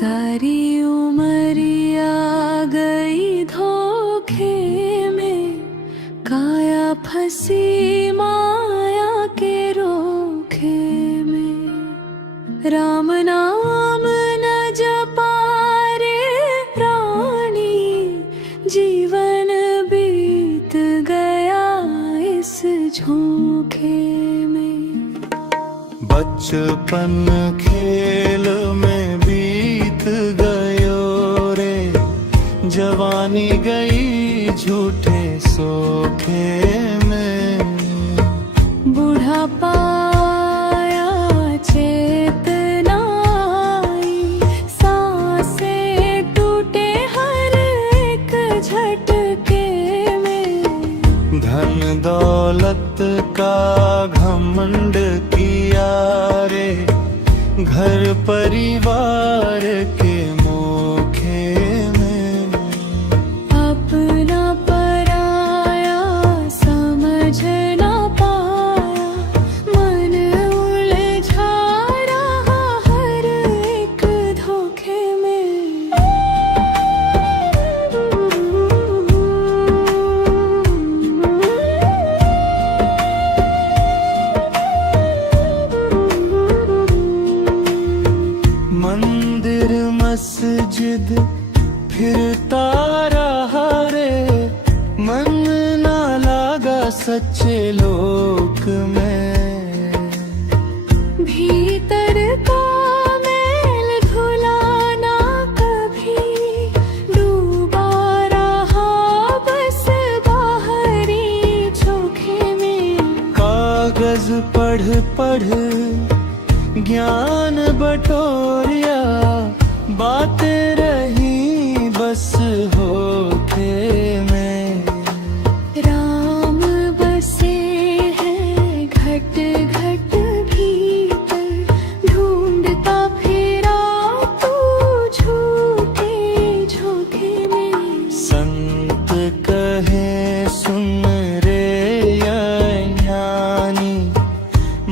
सारी उमरिया गई धोखे में, काया फंसी माया के रोखे में। राम नाम न जपा रे प्राणी, जीवन बीत गया इस झोंके में। बचपन खेल में बीत गयो रे, जवानी गई झूठे सोखे में। बुढ़ापा आया चेतना आई, सांसें टूटे हर एक झटके में। धन दौलत का घमंड किया रे, घर परिवार के मोखे में। अपना पराया समझ ना पाया, मन उलझा रहा हर एक धोखे में। मंदिर मस्जिद फिरता रहा रे, मन ना लागा सच्चे लोक में। भीतर का मैल धुला ना कभी, डूबा रहा बस बाहरी झोंके में। कागज पढ़ पढ़ ज्ञान बटोरिया, बातें रही बस होके में। राम बसे हैं घट घट भीतर, ढूंढता फिरा तू झूठे झोंके में। संत कहे सुन रे ज्ञानी,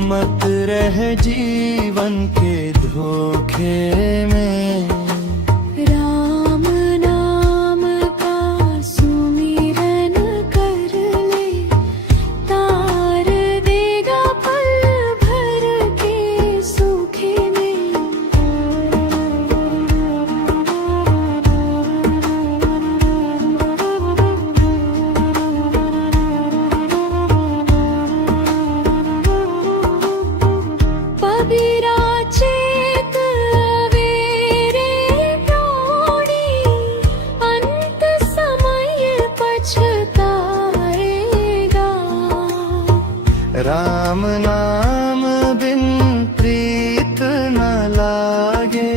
मत रह जीवन के धोखे में। राम नाम का सुमिरन कर ले, तार देगा पल भर के सूखे में। पबीरा चेत अवेरे प्राणी, अंत समय पछताएगा। राम नाम बिन प्रीत न लागे,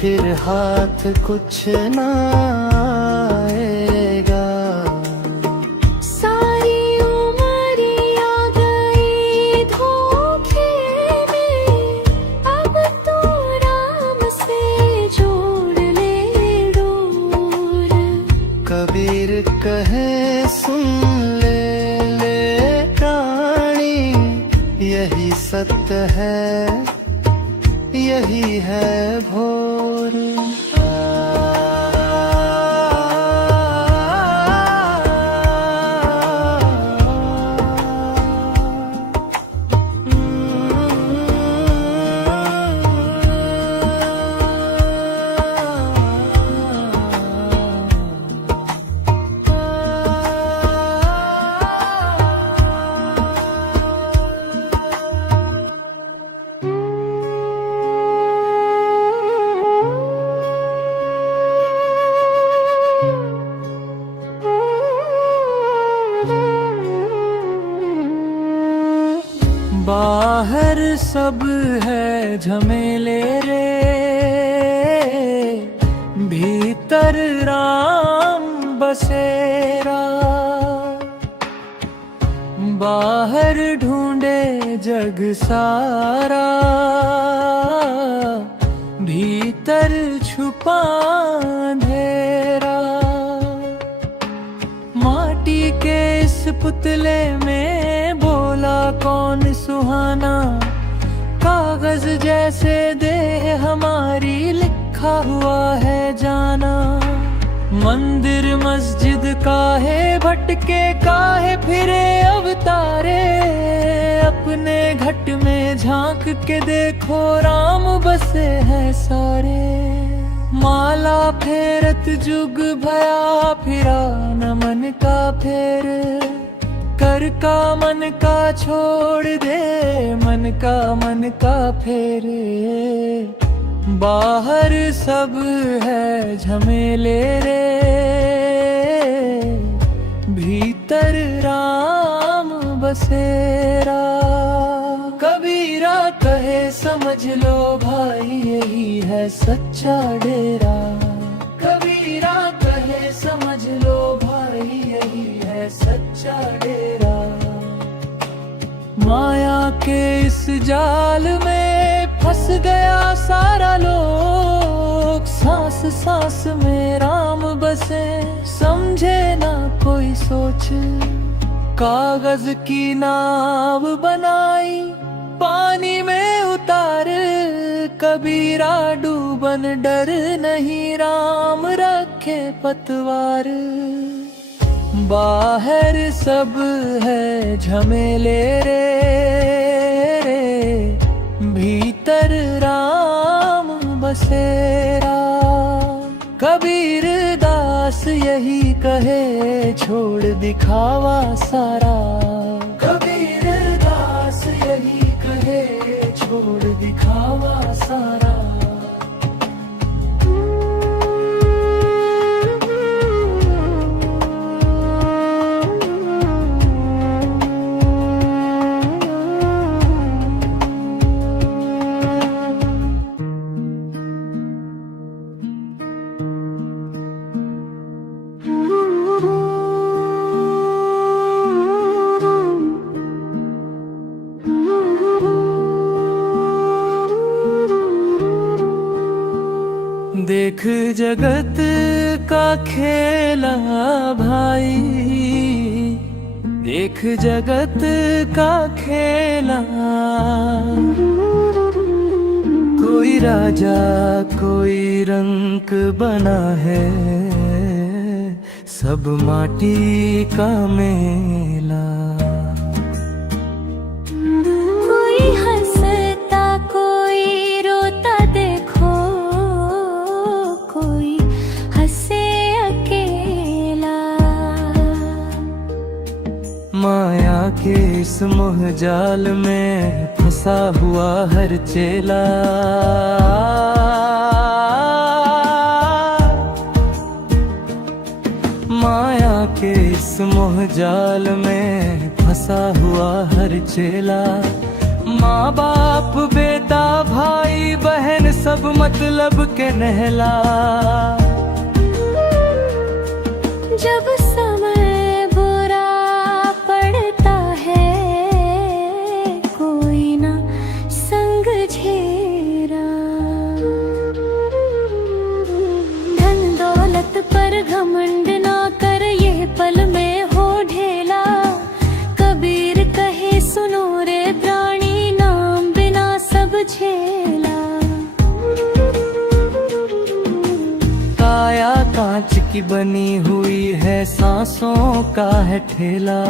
फिर हाथ कुछ न आएगा। सारी उमरिया गई धोखे में, अब तो राम से जोड़ ले डोर। कबीर कहे सुन ले प्राणी, यही सत्य है यही है भोर। बाहर सब है झमेले रे, भीतर राम बसेरा। बाहर ढूंढे जग सारा, भीतर छुपा अंधेरा। माटी के इस पुतले में बोला कौन सुहाना, कागज जैसे दे हमारी लिखा लिखा हुआ है जाना। मंदिर मस्जिद काहे भटके, काहे फिरे अवतारे। अपने घट में झांक के देखो, राम बसे हैं सारे। माला फेरत जुग भया फिरा, न मन का फेर। कर का मन का छोड़ दे, मन का फेरे। बाहर सब है झमेले रे, भीतर राम बसेरा। कबीरा कहे समझ लो भाई, यही है सच्चा डेरा। कबीरा कहे समझ लो भाई, यही है सच्चा डेरा। माया के इस जाल में फंस गया सारा लोग। सांस सांस में राम बसे, समझे ना कोई सोच। कागज की नाव बनाई, पानी में उतार। कबीरा डूबन डर नहीं, राम रखे पतवार। बाहर सब है झमेले रे, भीतर राम बसेरा। कबीर दास यही कहे, छोड़ दिखावा सारा। कबीर दास यही कहे, छोड़ दिखावा सारा। देख जगत का खेला भाई, देख जगत का खेला। कोई राजा कोई रंक बना है, सब माटी का मेला। कोई हंसता कोई रोता देखो, कोई हंसे अकेला। माया के इस मोह जाल में फंसा हुआ हर चेला। माया के इस मोह जाल में फंसा हुआ हर चेला। माँ बाप बेटा भाई बहन सब मतलब के नहला। जब समय बुरा पड़ता है, कोई ना संग झेरा। धन दौलत पर घमंड ना कर, ये पल में हो ढेला। कबीर कहे सुनो रे प्राणी, नाम बिना सब झेला। काया कांच की बनी हुई है, सांसों का है ठेला।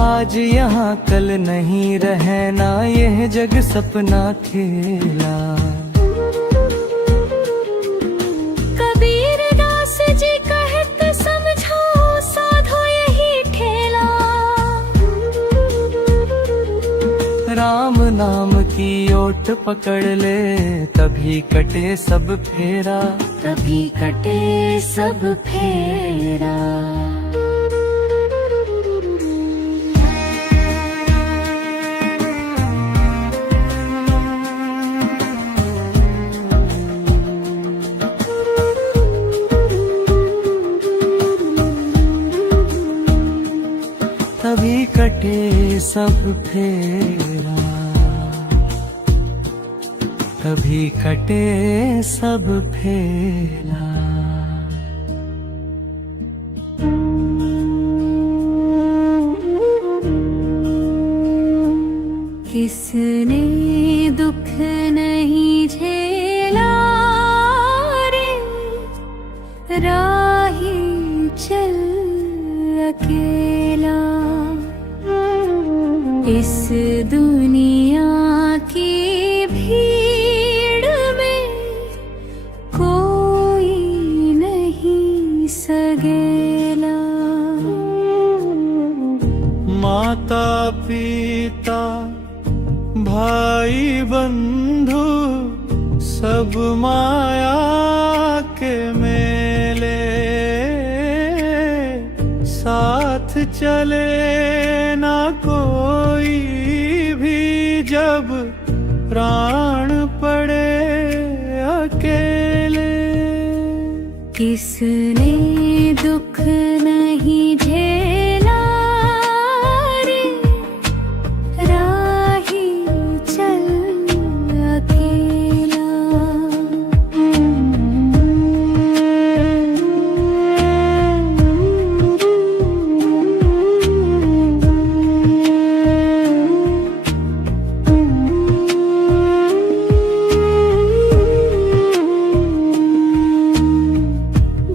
आज यहाँ कल नहीं रहना, यह जग सपना खेला। कबीर दास जी कहत समझो, साधो यही ठेला। राम नाम की ओट पकड़ ले, तभी कटे सब फेरा। तभी कटे सब फेरा। तभी कटे सब फेरा। तभी कटे सब फेरा। किसने दुख नहीं झेला, अकेला। इस दुनिया की भीड़ में कोई नहीं सगेला। माता पिता भाई बंधु सब माया के मेले, साथ चले ना कोई भी जब प्राण पड़े अकेले। किसने दुख नहीं झेला रे, राही चल अकेला।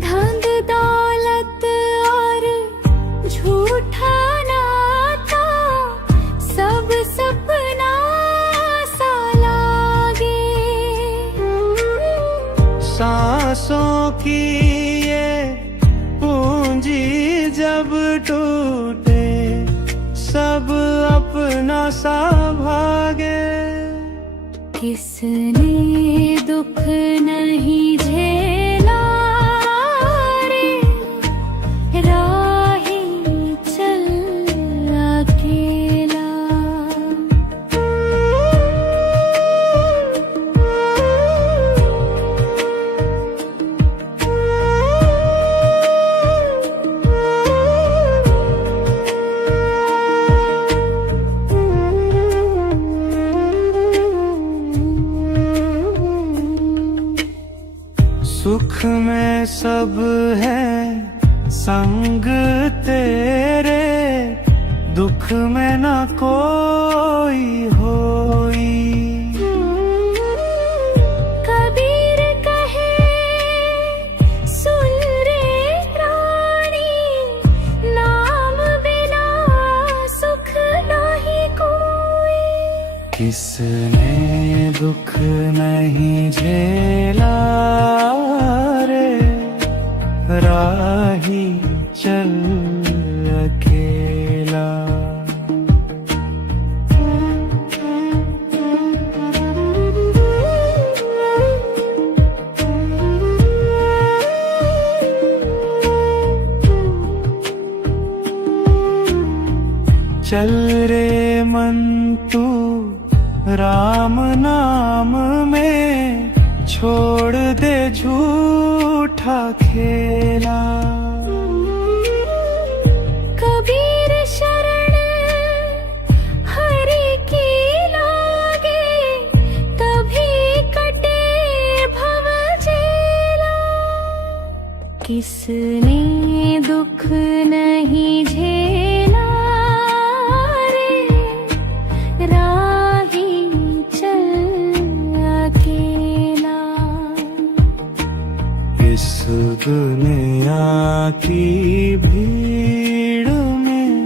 धन दौलत और झूठा नाता सब सपना सा लागे। सांसों की ये पूंजी जब टूटे सब अपना सा भागे। किसने दुख नहीं झेला रे, राही चल अकेला। सुख में सब है संग तेरे, दुख में न कोई होई। कबीर कहे सुन रे प्राणी, नाम बिना सुख नहीं कोई। किसने दुख नहीं झेला रे, राही चल अकेला। चल रे मन तू राम नाम में, छोड़ दे झूठा खेला। कबीर शरण हरि की लागे, तभी कटे भव झेला। किसने दुख नहीं झेला रे, राही चल अकेला। इस दुनिया की भीड़ में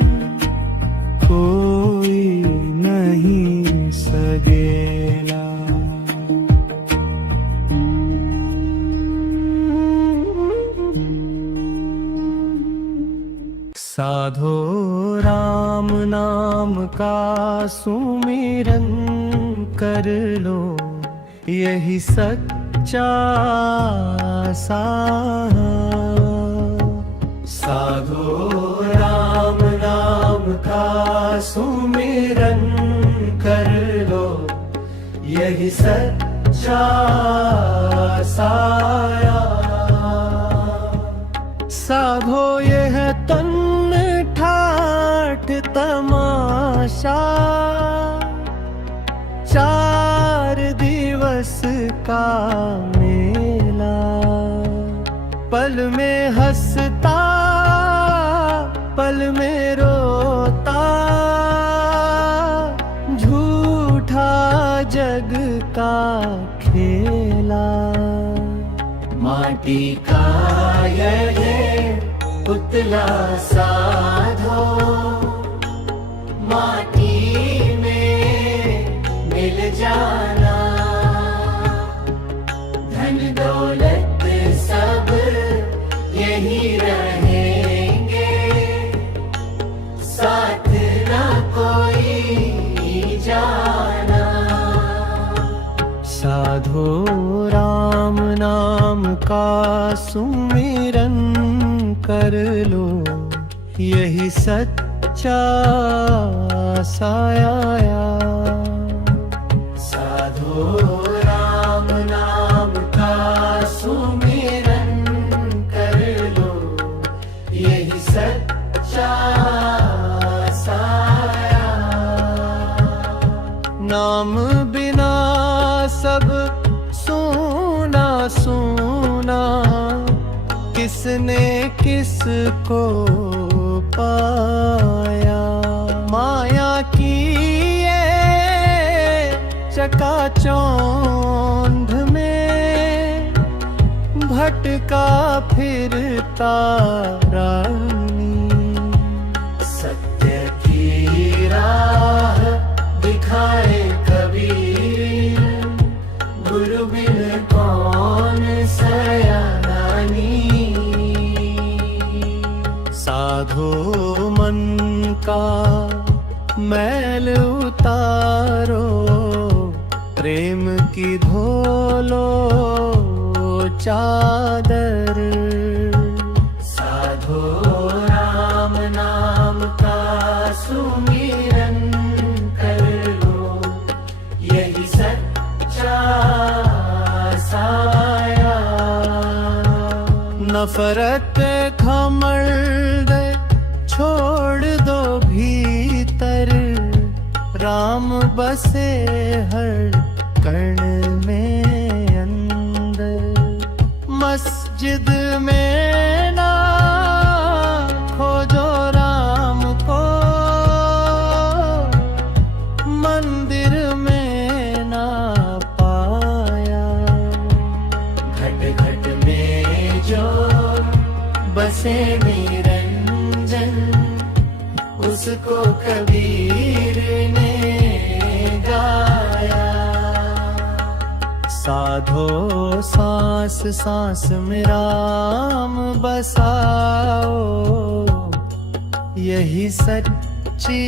कोई नहीं सगेला। साधो राम नाम का सुमिरन कर लो, यही सच्चा साधो राम नाम का सुमिरन कर लो, यही सच्चा साया। साधो यह तन ठाठ तमाशा, 4 दिवस का मेला। पल में हंसता पल में रोता, झूठा जग का खेला। माटी का यह पुतला साधो माटी में मिल जाना, धन दौलत सब यही रहेंगे, साथ न कोई जाना। साधो राम नाम का सुमिरन कर लो, यही सच्चा साया। साधो राम नाम का सुमिरन कर लो, यही सच्चा साया। नाम बिना सब सूना सूना, किसने किसको पाया। माया की ये चकाचौंध में भटका फिरता रानी, सत्य की राह दिखाए कबीर, गुरु बिन कौन सयानी। साधो मन का मैल उतारो, प्रेम की धोलो चादर। साधो राम नाम का सुमिरन कर लो, यही सच्चा साया। नफरत घमंड छोड़ दो भीतर, राम बसे हर कण में अंदर। मस्जिद में ना खोजो राम को, मंदिर में ना पाया। घट घट में जो बसे निरंजन, उसको कबीर ने गाया। साधो सांस सांस में राम बसाओ, यही सच्ची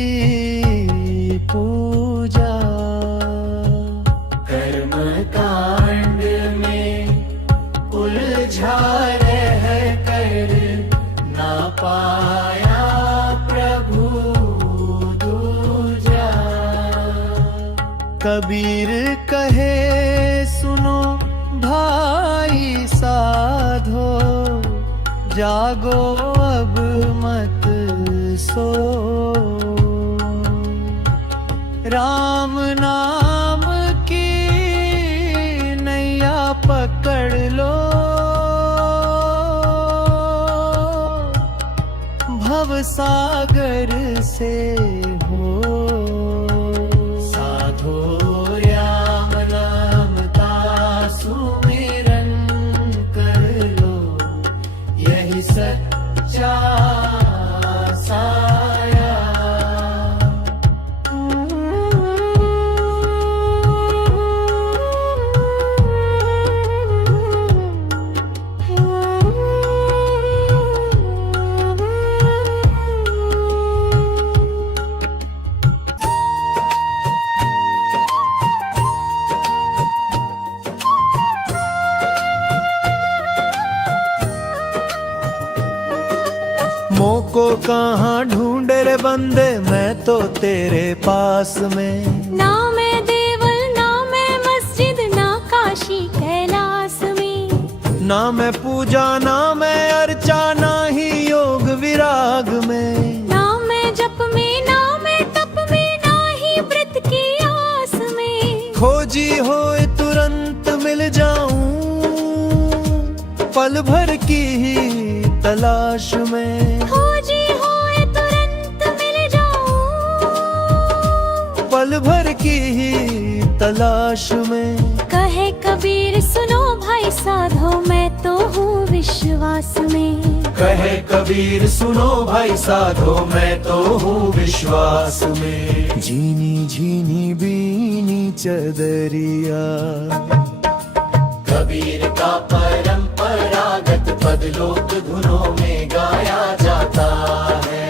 पूजा। कर्म कांड में उलझा रह कर ना पाया प्रभु दूजा। कबीर कहे सुनो भाई साधो, जागो अब मत सो। राम नाम की नैया पकड़ लो, भव सागर से हो। साधो राम नाम का सुमिरन कर लो, यही सच्चा साया। मोको कहाँ ढूंढे रे बंदे, मैं तो तेरे पास में। ना मैं देवल ना मैं मस्जिद, ना काशी कैलाश में। ना मैं पूजा ना मैं अर्चा, ना ही योग विराग में। ना मैं जप में ना मैं तप में, ना ही व्रत की आस में। खोजी होए तुरंत मिल जाऊं, पल भर की ही तलाश में। खोजी होए तुरंत मिल जाऊं, पल भर की ही तलाश में। कहे कबीर सुनो भाई साधो, मैं तो हूँ विश्वास में। कहे कबीर सुनो भाई साधो मैं तो हूँ विश्वास में। झीनी झीनी बीनी चदरिया, कबीर का परंपरागत पद लोक धुनों में गाया जाता है।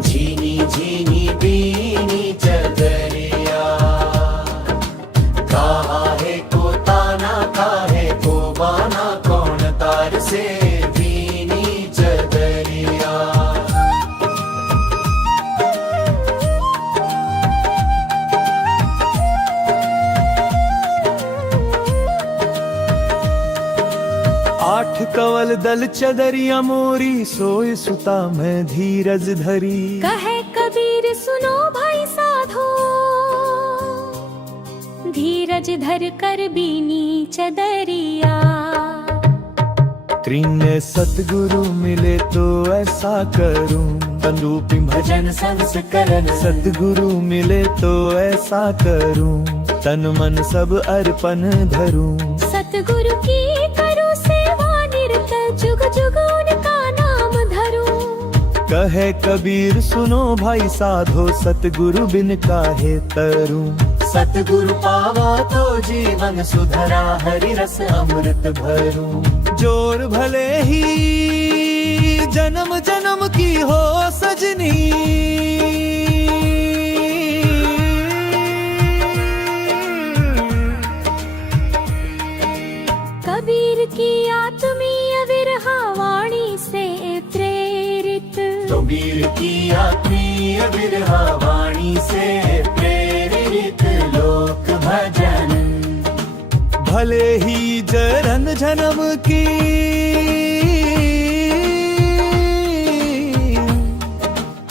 झीनी झीनी बीनी चदरिया, कहा है को ताना काहे को बाना, कौन तार से बीनी चदरिया। आठ कवल दल चदरिया मोरी, सोए सुता मैं धीरज धरी। कहे कबीर सुनो भाई साधो, धीरज धर कर बीनी चदरिया। त्रिने सतगुरु मिले तो ऐसा करूं, तनरूपी भजन संस्करण। सतगुरु मिले तो ऐसा करूं, तन मन सब अर्पण धरूं। सतगुरु की करूं सेवा निरत, जुग जुग उनका नाम धरूं। कहे कबीर सुनो भाई साधो, सतगुरु बिन काहे तरूं। सतगुरु पावा तो जीवन सुधरा, हरि रस अमृत भरूं। जोर भले ही जन्म जन्म की हो सजनी, कबीर की आत्मीय विरहा वाणी से प्रेरित। कबीर की आत्मीय विरहा वाणी से प्रेरित लोक भजन। भले ही जन्म जन्म की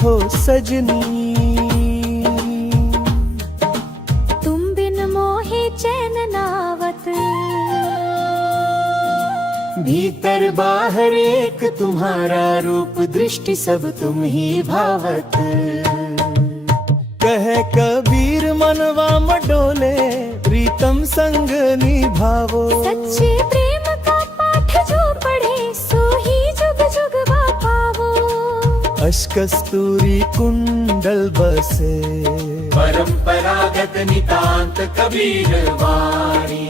हो सजनी, तुम बिन मोहे चैन नावत। भीतर बाहर एक तुम्हारा रूप, दृष्टि सब तुम ही भावत। कहे कबीर मनवा मडोले, प्रीतम संग निभावो। सच्चे प्रेम का पाठ जो पढ़े, सो ही जुग जुग पावो। अशकस्तूरी कुंडल बसे, परंपरागत नितांत कबीर वाणी।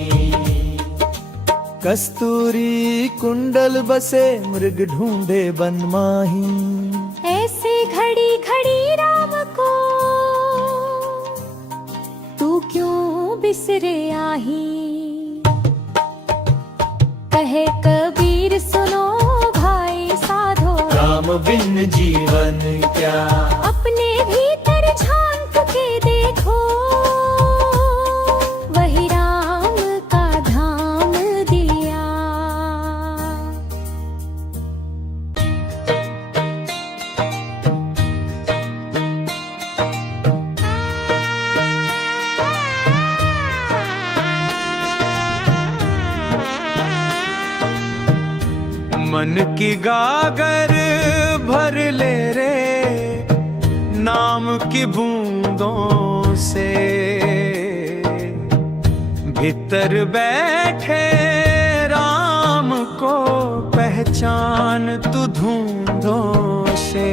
कस्तूरी कुंडल बसे, मृग ढूंढे बनमाही। ऐसे घड़ी घड़ी राम को तू क्यों बिसरे आही। कहे कबीर सुनो भाई साधो, राम बिन जीवन क्या। अपने भीतर झांक के देखो, वही राम का धाम दिया। मन की गागर भर ले रे, नाम की बूंदों से। भीतर बैठे राम को पहचान तू धूंधों से।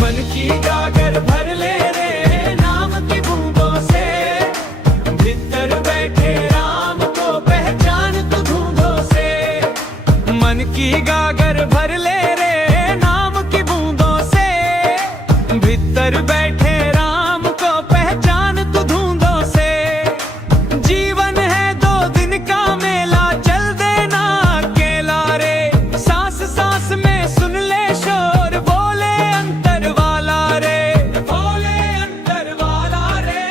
मन की गागर भर ले रे, नाम की बूंदों से। भीतर बैठे राम को पहचान तू धूंधों से। मन की गागर भर ले रे, नाम की बूंदों से। भीतर बैठे राम को पहचान तू धूंधों से। जीवन है दो दिन का मेला, चल देना अकेला रे। सांस सांस में सुन ले शोर, बोले अंतर वाला रे, बोले अंतर वाला रे।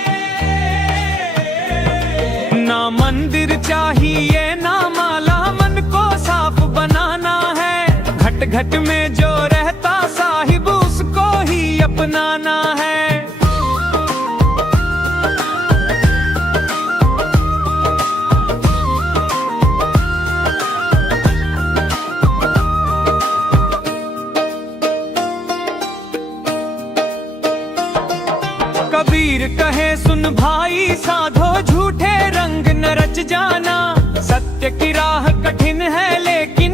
ना मंदिर चाहिए ना माला, मन को साफ बनाना है। घट घट में जो रहता साहिब, उसको ही अपनाना है। कबीर कहे सुन भाई साधो, झूठे रंग न रच जाना। सत्य की राह कठिन है लेकिन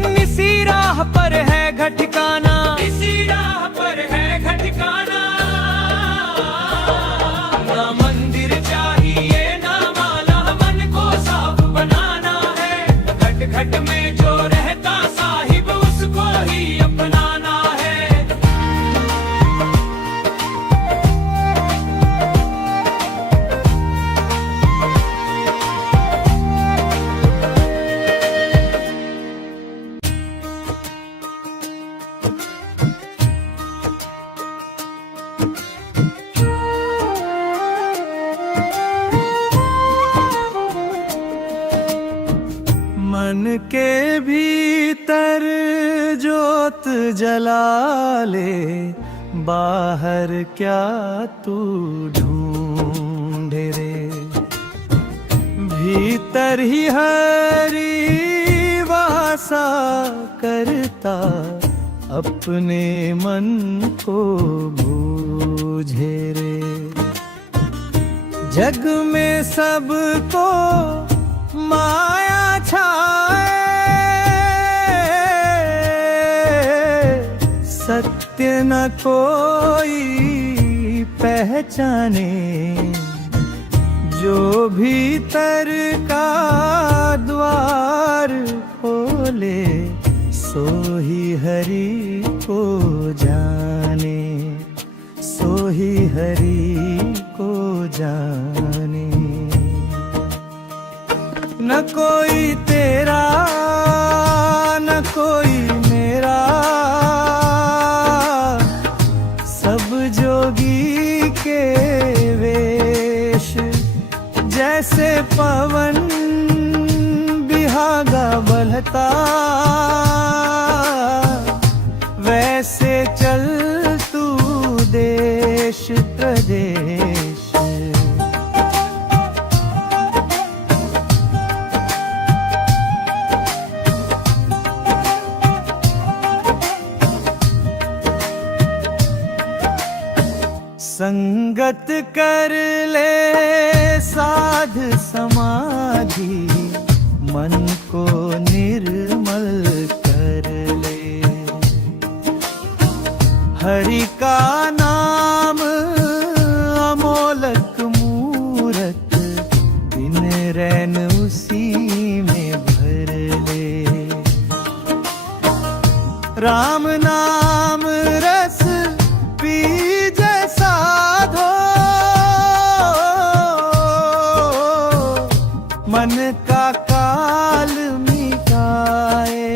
मन के भीतर जोत जला ले, बाहर क्या तू ढूंढे रे। भीतर ही हरी वासा करता, अपने मन को बूझे रे। जग में सबको माया छाए, सत्य न कोई पहचाने। जो भीतर का द्वार खोले, सो ही हरि को जाने, सो ही हरि को जाने। न कोई तेरा न कोई मेरा, सब जोगी के वेश। जैसे पवन बिहागा बहता, वैसे चल तू देश प्रदेश। संगत कर ले साध समाधि, मन को निर्मल कर ले। हरि का नाम अमोलक मूरत, दिन रैन उसी में भर ले। राम नाम रस पी साधो, मन का काल मिटाए।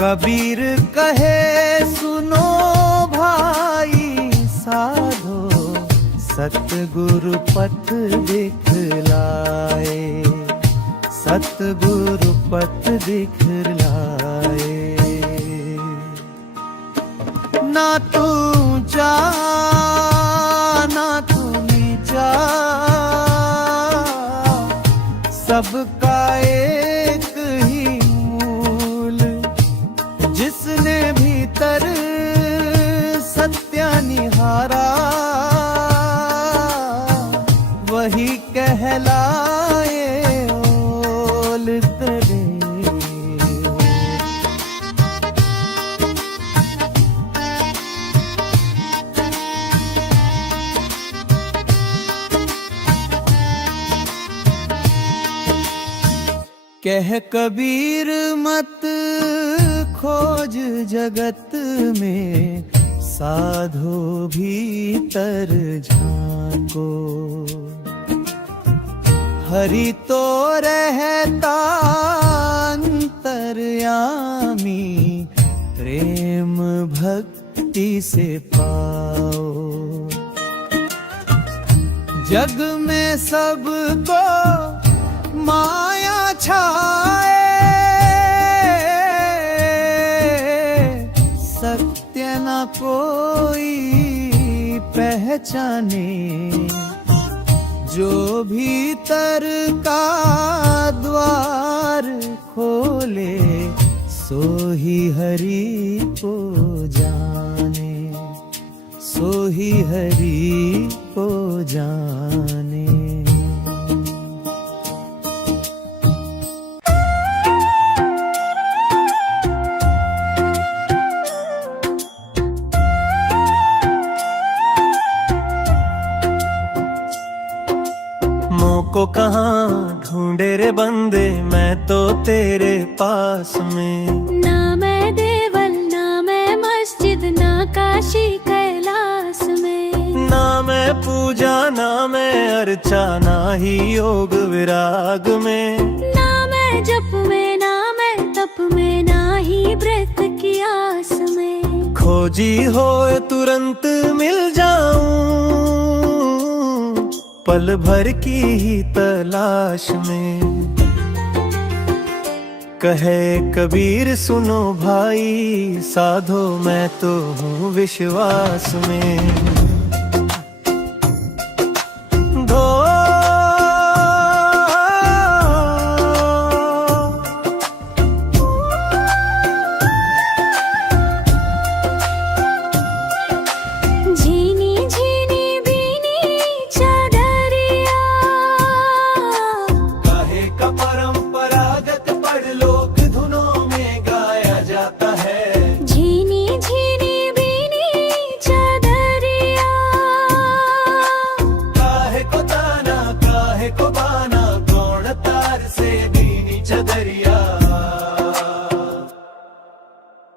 कबीर कहे सुनो भाई साधो, सतगुरु पथ दिखलाए, सतगुरु पथ दिखलाए। ना तू ऊंचा ना तू नीचा, सबका एक ही मूल। जिसने भीतर सत्य निहारा, वही कहलाए ओल तेरे। कह कबीर मत खोज जगत में, साधो भीतर झांको। हरि तो रहता अंतर्यामी, प्रेम भक्ति से पाओ। जग में सबको माया छाए, सत्य न कोई पहचाने। जो भीतर का द्वार खोले, सो ही हरि को जाने, सो ही हरि को जाने। को कहाँ ढूंढे रे बंदे, मैं तो तेरे पास में। ना मैं देवल ना मैं मस्जिद, ना काशी कैलाश में। ना मैं पूजा ना मैं अर्चा, ना ही योग विराग में। ना मैं जप में ना मैं तप में, ना ही व्रत की आस में। खोजी हो तुरंत मिल जाऊं, पल भर की ही तलाश में। कहे कबीर सुनो भाई साधो मैं तो हूँ विश्वास में।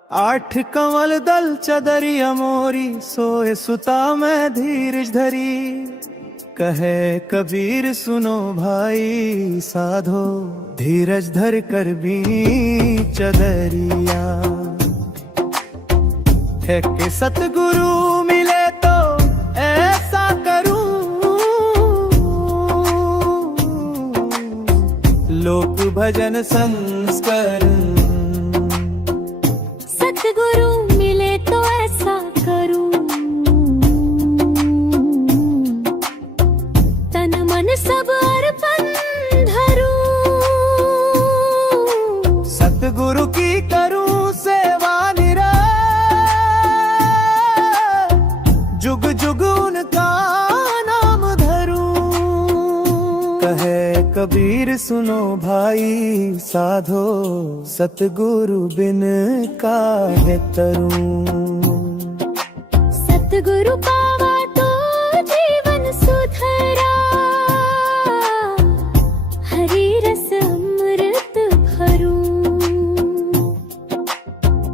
आठ कंवल दल चदरिया मोरी सोए सुता मैं धीरज धरी। कहे कबीर सुनो भाई साधो धीरज धर कर भी चदरिया। है कि सतगुरु मिले तो ऐसा करूं, लोक भजन संस्करण। सतगुरु मिले तो ऐसा करूं, तन मन सब अर्पण धरूं। सतगुरु की करूं सेवा निरत, जुग जुग उनका नाम धरूं। कहे कबीर सुनो भाई साधो सतगुरु बिन काहे तरूं। सतगुरु पावा तो जीवन सुधरा, हरि रस अमृत भरूं।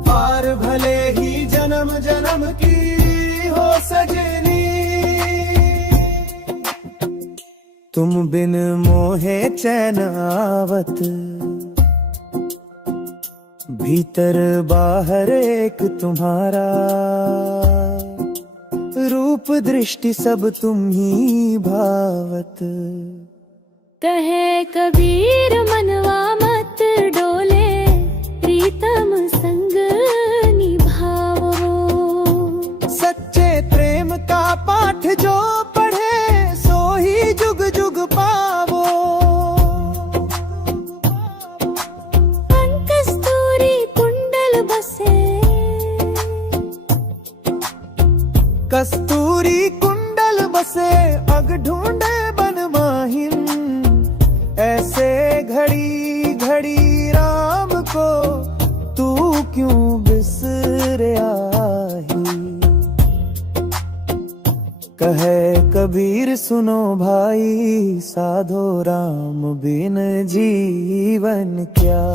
पार भले ही जन्म जन्म की हो सजनी, तुम बिन मोहे चैन आवत। भीतर बाहर एक तुम्हारा, रूप दृष्टि सब तुम ही भावत। कहे कबीर मनवा मत डोले, प्रीतम संग निभाओ। सच्चे प्रेम का पाठ जो पढ़े सो ही जुग जुग पावो। कस्तूरी कुंडल बसे, कस्तूरी कुंडल बसे अग ढूंढे बन माहिम। ऐसे घड़ी घड़ी राम को तू क्यों बिसरा ही। कहे कबीर सुनो भाई साधो राम बिन जीवन क्या।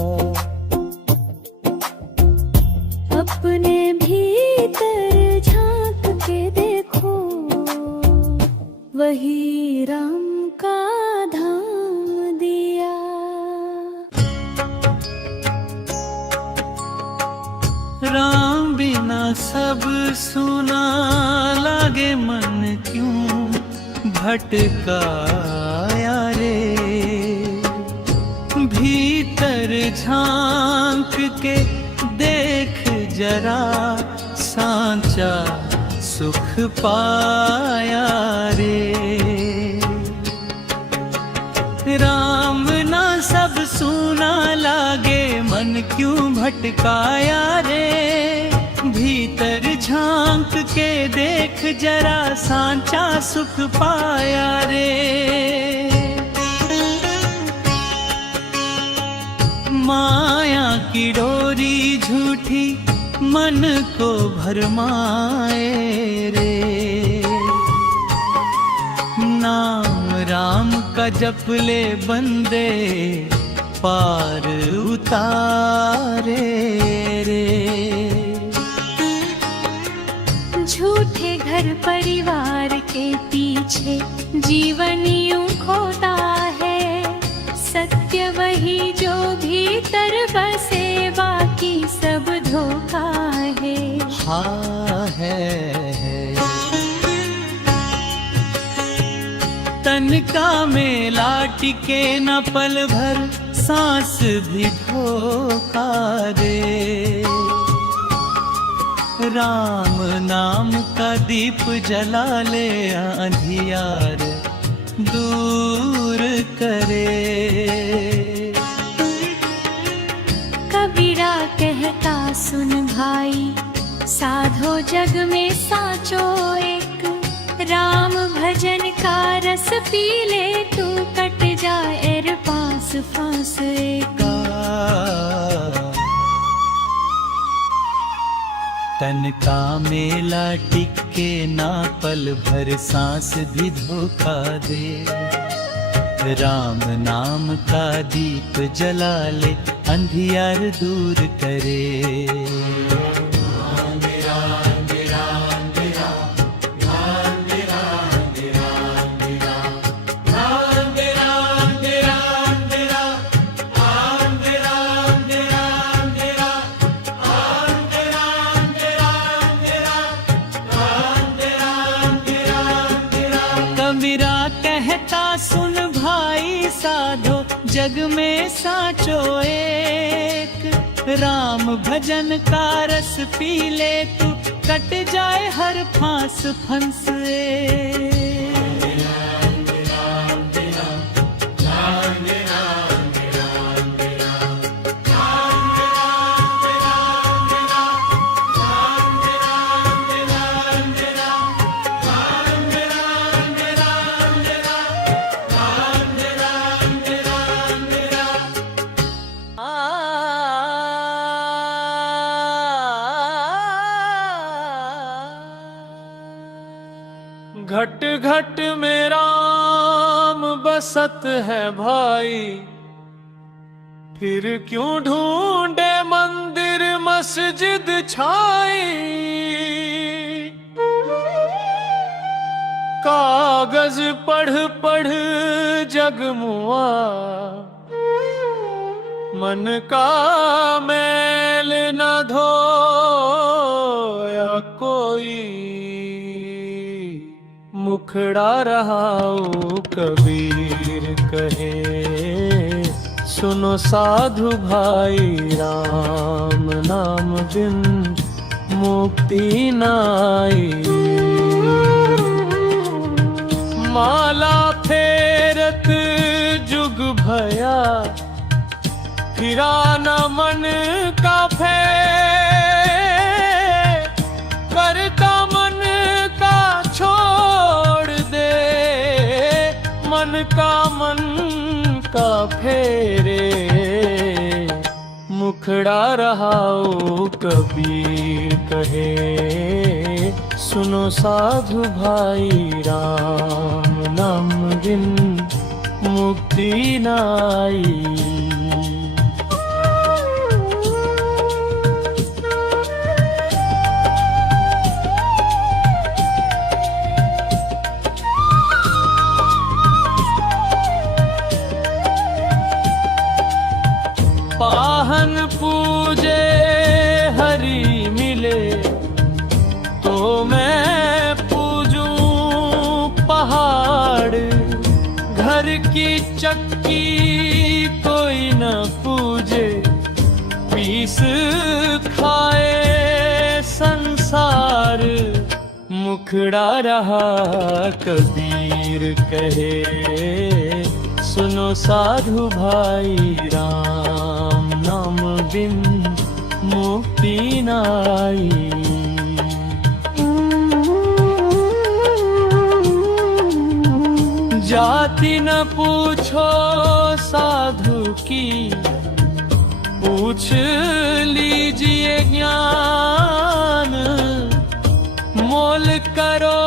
अपने भीतर झांक के देखो, वही राम का धाम दिया। राम बिना सब सुना लागे मन क्यों भटकाया रे। भीतर झांक के देख जरा सांचा सुख पाया रे। राम ना सब सुना लागे मन क्यों भटकाया रे। भीतर झांक के देख जरा सांचा सुख पाया रे। माया की डोरी झूठी मन को भरमाए रे। नाम राम का जप ले बंदे पार उतारे रे। झूठे घर परिवार के पीछे जीवन यूं खोता है। सत्य वही जो भीतर बसे, बाकी सब धोखा है। हाँ है। तन का मेला टिके न पल भर, सांस भी धोखा दे। राम नाम का दीप जला ले, अंधियार दूर करे। कबीरा कहता सुन भाई, साधो जग में साचो एक। राम भजन का रस पी ले तू, कट जाए रे पास फांस एक। तन का मेला टिके ना, पल भर सांस भी धोखा दे। राम नाम का दीप जला ले, अंधियार दूर करे। कबीरा कहता सुन भाई, साधो जग में साचो एक। राम भजन का रस पी ले तू, कट जाए हर फांस फंस एक। घट घट में राम बसत है भाई, फिर क्यों ढूंढे मंदिर मस्जिद छाई। कागज पढ़ पढ़ जगमुआ, मन का मैल न धोया कोई। मुखड़ा रहाओ कबीर कहे, सुनो साधु भाई, राम नाम बिन मुक्ति नाई। माला फेरत जुग भया, फिरा न मन का फेर। करता मन का छोड़ दे, मन का फेरे। मुखड़ा रहाओ कबीर कहे, सुनो साधु भाई, राम नाम बिन मुक्ति नाई। पाहन पूजे हरि मिले, तो मैं पूजूं पहाड़। घर की चक्की कोई न पूजे, पीस खाए संसार। मुखड़ा रहा कबीर कहे, सुनो साधु भाई, राम नाम बिन मुक्ति नाई। जाति न पूछो साधु की, पूछ लीजिए ज्ञान। मोल करो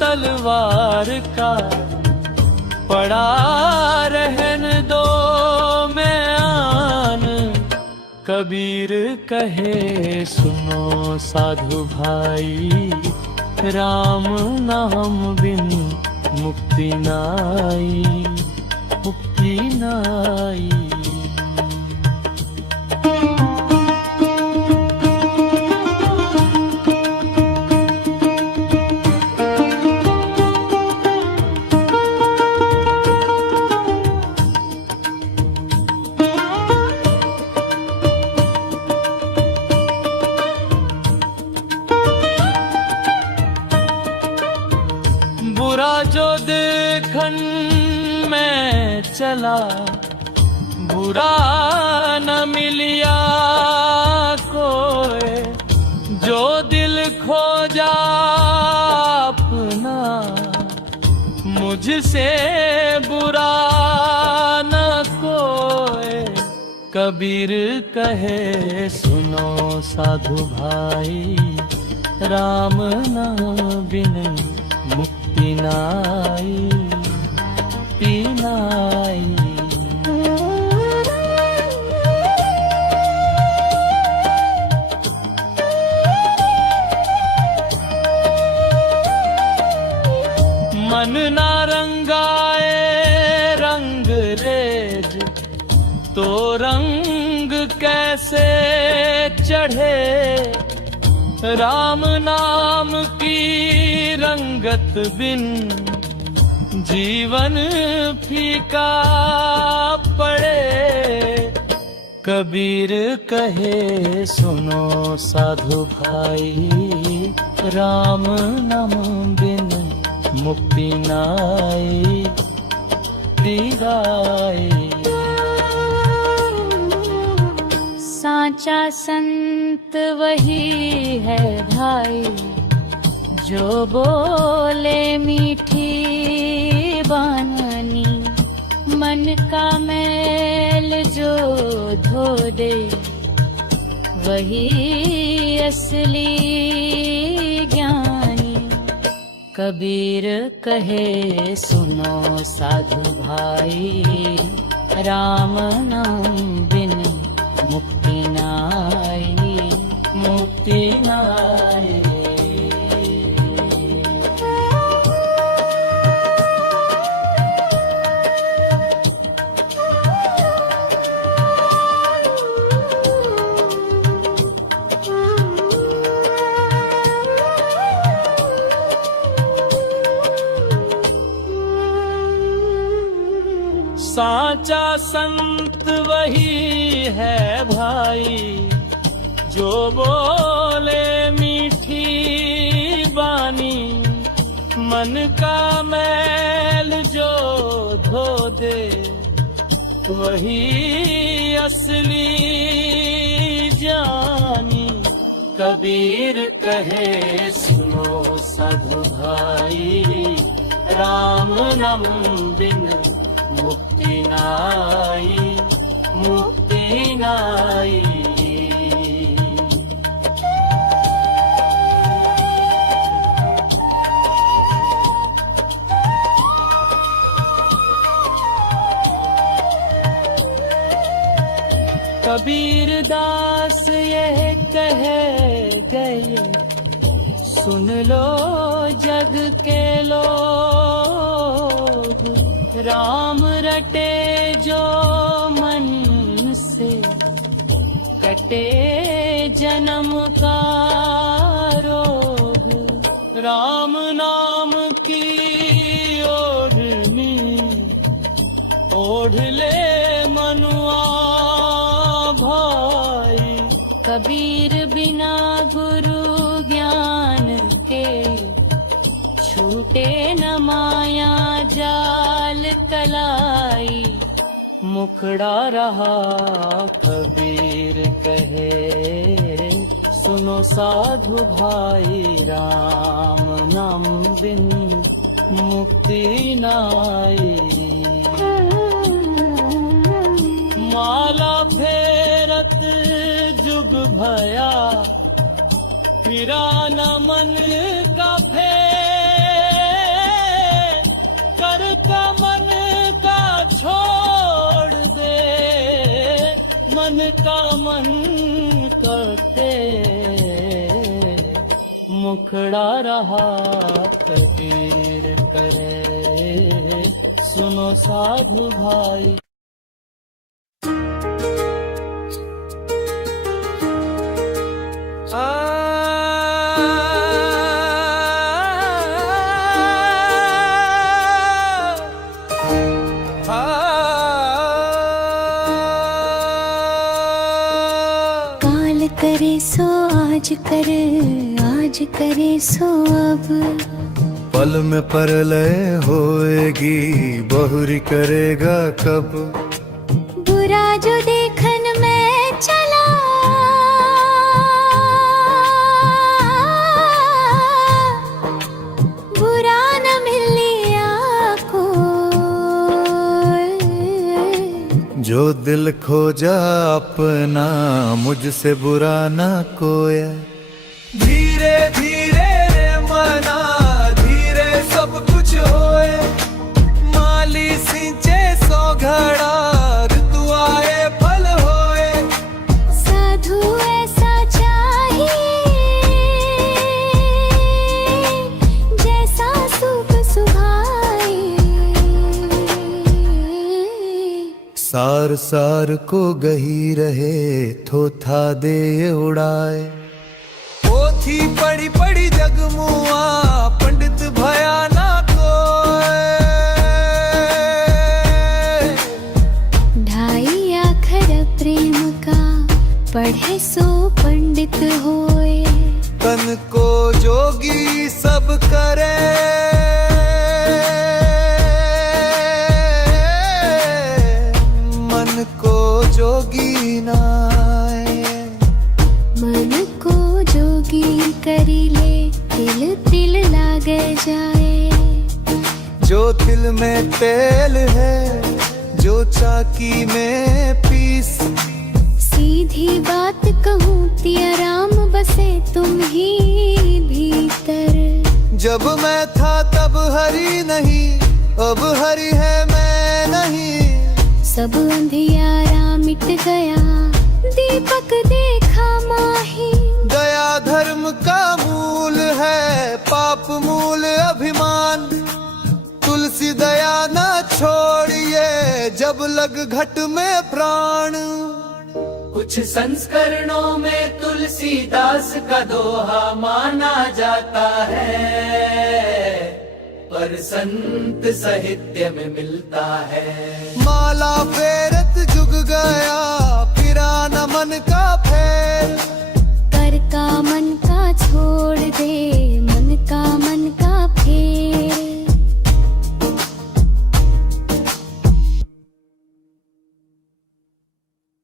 तलवार का, पड़ा रहन दो मैं आन। कबीर कहे सुनो साधु भाई, राम नाम बिन मुक्ति नाई, मुक्ति नाई। चला, बुरा न मिलिया कोई, जो दिल खोजा अपना, मुझसे बुरा न कोई। कबीर कहे सुनो साधु भाई, राम नाम बिन मुक्ति नाई, नाई। मन ना रंगाए रंग रेज, तो रंग कैसे चढ़े। राम नाम की रंगत बिन, जीवन फीका पड़े। कबीर कहे सुनो साधु भाई, राम नाम बिन मुक्ति नाई, तीराई। साचा संत वही है भाई, जो बोले मीठी बानी, मन का मैल जो धो दे, वही असली ज्ञानी। कबीर कहे सुनो साधु भाई, राम नाम बिन मुक्ति नाई, मुक्ति नाई। साचा संत वही है भाई, जो बोले मीठी बानी, मन का मैल जो धो दे, वही असली जानी। कबीर कहे सुनो साधु भाई, राम नाम बिन मुक्ति नाई, मुक्ति नाई। कबीर दास यह कह गए, सुन लो जग के लोग, राम रटे जो मन से, कटे जन्म का रोग। राम नाम की ओढ़नी ओढ़ ले मनुआ भाई। कबीर बिना गुरु ज्ञान के, छूटे न माया जाल कलाई। मुखड़ा रहा कबीर कहे, सुनो साधु भाई, राम नाम बिन मुक्ति नाई। माला फेरत जुग भया, फिरा न मन का फेर, कर का मन का छोड़ दे, मन का मन करते। मुखड़ा रहा कबीर करे, सुनो साधु भाई। काल करे सो आज कर, आज करे सो अब, पल में परलय होएगी, बहुरी करेगा कब। बुरा जो देखन में चला, बुरा न मिलिया को। जो दिल खोजा अपना, मुझसे बुरा ना कोया। धीरे धीरे रे मना, धीरे सब कुछ होए। माली सिंचे सो घड़ा, ऋतु आए फल होए। साधु ऐसा चाहिए, जैसा सुख सुहाए। सार सार को गही रहे, थोथा दे उड़ाए। पोथी पढ़ी पढ़ी जगमुआ, पंडित भया ना कोय। ढाई आखर प्रेम का, पढ़े सो पंडित होए। तन को जोगी सब करे, मन को जोगी नाए। मन को जोगी करी ले, तिल तिल लागे जाए। जो तिल में तेल है, जो चाकी में पीस। सीधी बात कहूँ तिया राम, बसे तुम ही भीतर। जब मैं था तब हरि नहीं, अब हरि है मैं नहीं। सब अंधियारा मिट गया, दीपक देखा माही। दया धर्म का मूल है, पाप मूल अभिमान। तुलसी दया न छोड़िए, जब लग घट में प्राण। कुछ संस्करणों में तुलसीदास का दोहा माना जाता है, पर संत साहित्य में मिलता है। माला फेर